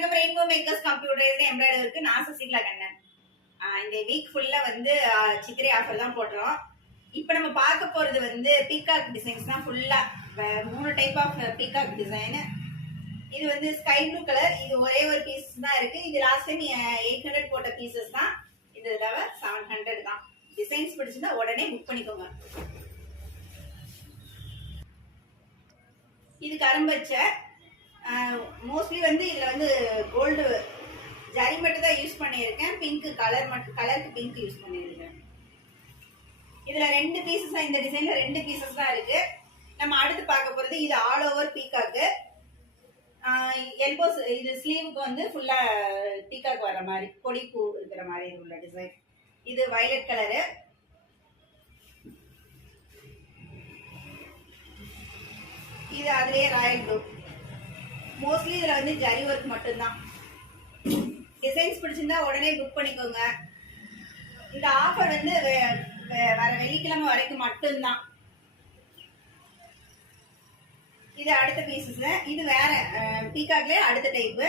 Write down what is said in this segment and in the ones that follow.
வணக்கம் rainbow makers computers எம்ப்ராய்டருக்கு நான் சசிகலா கண்ணன். இந்த வீக் ஃபுல்லா வந்து சித்திரை ஆஃபர் தான் போடுறோம். இப்போ நம்ம பார்க்க போறது வந்து பீகாக் டிசைன்ஸ் தான். ஃபுல்லா 3 டைப் ஆஃப் பீகாக் டிசைன். இது வந்து ஸ்கை ப்ளூ கலர். இது ஒரே ஒரு பீஸ் தான் இருக்கு. இது லாஸ்ட் டைம் 800 போட்ட பீசஸ் தான். இது தவிர 700 தான். டிசைன்ஸ் பிடிச்சிருந்தா உடனே புக் பண்ணிக்கோங்க. இது கரும்பச்சை. மோஸ்ட்லி வந்து இதுல வந்து கோல்டு ஜரி மட்டும் தான் யூஸ் பண்ணியிருக்கேன். பிங்க் கலர் மட்டும், கலருக்கு பிங்க் யூஸ் பண்ணியிருக்கேன். இதுல 2 பீசஸ் தான், இந்த டிசைன்ல 2 பீசஸ் தான் இருக்கு. நம்ம அடுத்து பார்க்க போறது இது ஆல் ஓவர் பீகாக்கு. எல்போஸ் இது ஸ்லீவுக்கு வந்து ஃபுல்லா பீகாக் வர மாதிரி கொடி பூ இருக்கிற மாதிரி உள்ள டிசைன். இது வயலட் கலரு. இது அதுலயே ராயல் ப்ளூ. மோஸ்ட்லி இதுல வந்து ஜரி ஒர்க் மட்டும்தான். டிசைன்ஸ் பிடிச்சிருந்தா உடனே புக் பண்ணிக்கோங்க. இந்த ஆஃபர் வந்து வர வெள்ளிக்கிழமை வரைக்கும் மட்டும்தான். இது அடுத்த பீசஸ். இது வேற பீகாக்லயே அடுத்த டைப்பு.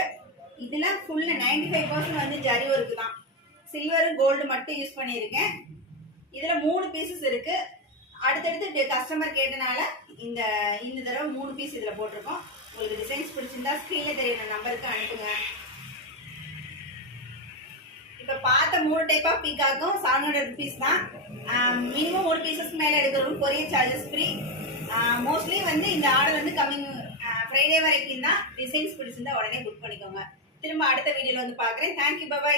இதுல ஃபுல் 95% வந்து ஜரி ஒர்க் தான். சில்வர் கோல்டு மட்டும் யூஸ் பண்ணியிருக்கேன். இதுல 3 பீசஸ் இருக்கு. அடுத்தடுத்து கஸ்டமர் கேட்டனால இந்த தடவை 3 பீஸ் இதுல போட்டிருக்கோம். உங்களுக்கு டிசைன்ஸ் பிடிச்சிருந்தா ஸ்கிரீன்ல தெரியுற நம்பருக்கு அனுப்புங்க. இப்ப பார்த்த 3 டைப் ஆஃப் பீகாக்கும் 700 rupees தான். மினிமம் 3 பீசஸ் மேல எடுக்கிறவங்க கொரியர் சார்ஜஸ் ஃப்ரீ. மோஸ்ட்லி வந்து இந்த ஆர்டர் வந்து கமிங் ஃப்ரைடே வரைக்கும் தான். டிசைன்ஸ் பிடிச்சிருந்தா உடனே புக் பண்ணிக்கோங்க. திரும்ப அடுத்த வீடியோல வந்து பாக்குறேன். Thank you, by.